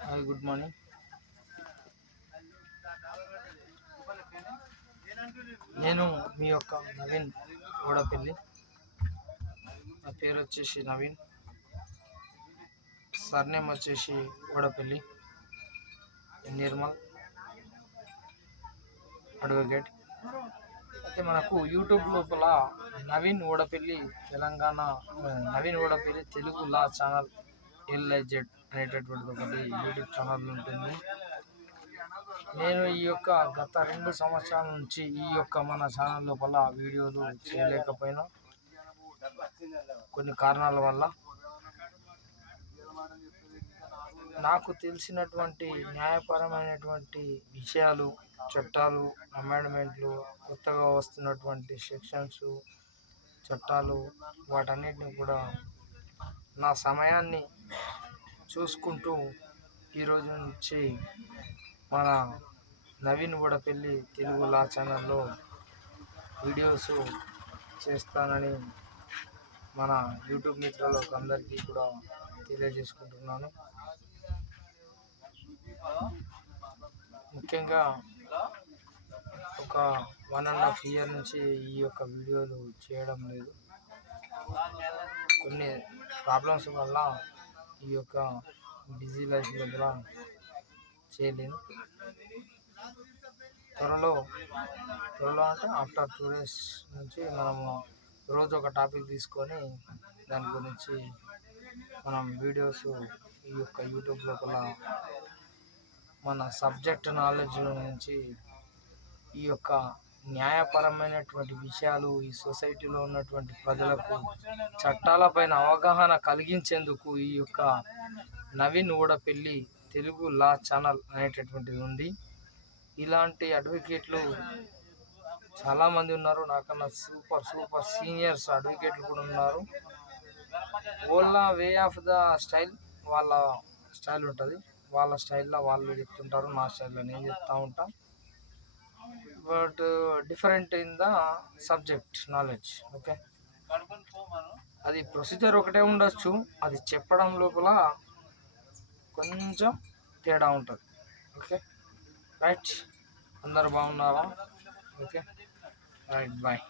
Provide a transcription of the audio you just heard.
Hi, good morning. నేను మీ యొక్క నవీన్ ఓడపల్లి. నా పేరు వచ్చేసి నవీన్, సర్నేమ్ వచ్చేసి ఓడపల్లి, నిర్మల్ అడ్వకేట్. అయితే మనకు యూట్యూబ్ లోపల నవీన్ ఓడపల్లి తెలంగాణ, నవీన్ ఓడపల్లి తెలుగు లా ఛానల్ LIZ అనేటటువంటిది ఒకటి యూట్యూబ్ ఛానల్ ఉంటుంది. నేను ఈ యొక్క గత 2 సంవత్సరాల నుంచి ఈ యొక్క మన ఛానల్ లోపల వీడియోలు చేయలేకపోయినా కొన్ని కారణాల వల్ల. నాకు తెలిసినటువంటి న్యాయపరమైనటువంటి విషయాలు, చట్టాలు, అమెండ్మెంట్లు, కొత్తగా వస్తున్నటువంటి సెక్షన్స్, చట్టాలు, వాటన్నిటిని కూడా నా సమయాన్ని చూసుకుంటూ ఈరోజు నుంచి మన నవీన్ ఓడపల్లి తెలుగు లా ఛానల్లో వీడియోస్ చేస్తానని మన యూట్యూబ్ మిత్రులకు అందరికీ కూడా తెలియజేసుకుంటున్నాను. ముఖ్యంగా ఒక 1.5 year నుంచి ఈ యొక్క వీడియోలు చేయడం లేదు. కొన్ని ప్రాబ్లమ్స్ వల్ల ఈ యొక్క బిజీ లైఫ్ వల్ల చేయలేను. త్వరలో అంటే ఆఫ్టర్ 2 days నుంచి మనము రోజు ఒక టాపిక్ తీసుకొని దాని గురించి మనం వీడియోస్ ఈ యొక్క యూట్యూబ్ లోపల మన సబ్జెక్ట్ నాలెడ్జ్ నుంచి ఈ యొక్క న్యాయపరమైనటువంటి విషయాలు, ఈ సొసైటీలో ఉన్నటువంటి ప్రజలకు చట్టాలపైన అవగాహన కలిగించేందుకు ఈ యొక్క నవీన్ ఓడపల్లి తెలుగు లా ఛానల్ అనేటటువంటిది ఉంది. ఇలాంటి అడ్వకేట్లు చాలామంది ఉన్నారు. నాకన్నా సూపర్ సీనియర్స్ అడ్వకేట్లు కూడా ఉన్నారు. వాళ్ళ వే ఆఫ్ ద స్టైల్, వాళ్ళ స్టైల్ ఉంటుంది. వాళ్ళ స్టైల్లో వాళ్ళు చెప్తుంటారు, నా స్టైల్లో నేను చెప్తూ ఉంటా. But different in the subject knowledge. Okay, అది ప్రొసీజర్ ఒకటే ఉండొచ్చు, అది చెప్పడం లోపల కొంచెం తేడా ఉంటుంది. Okay, right. అందరు బాగున్నారా? Okay, right, bye.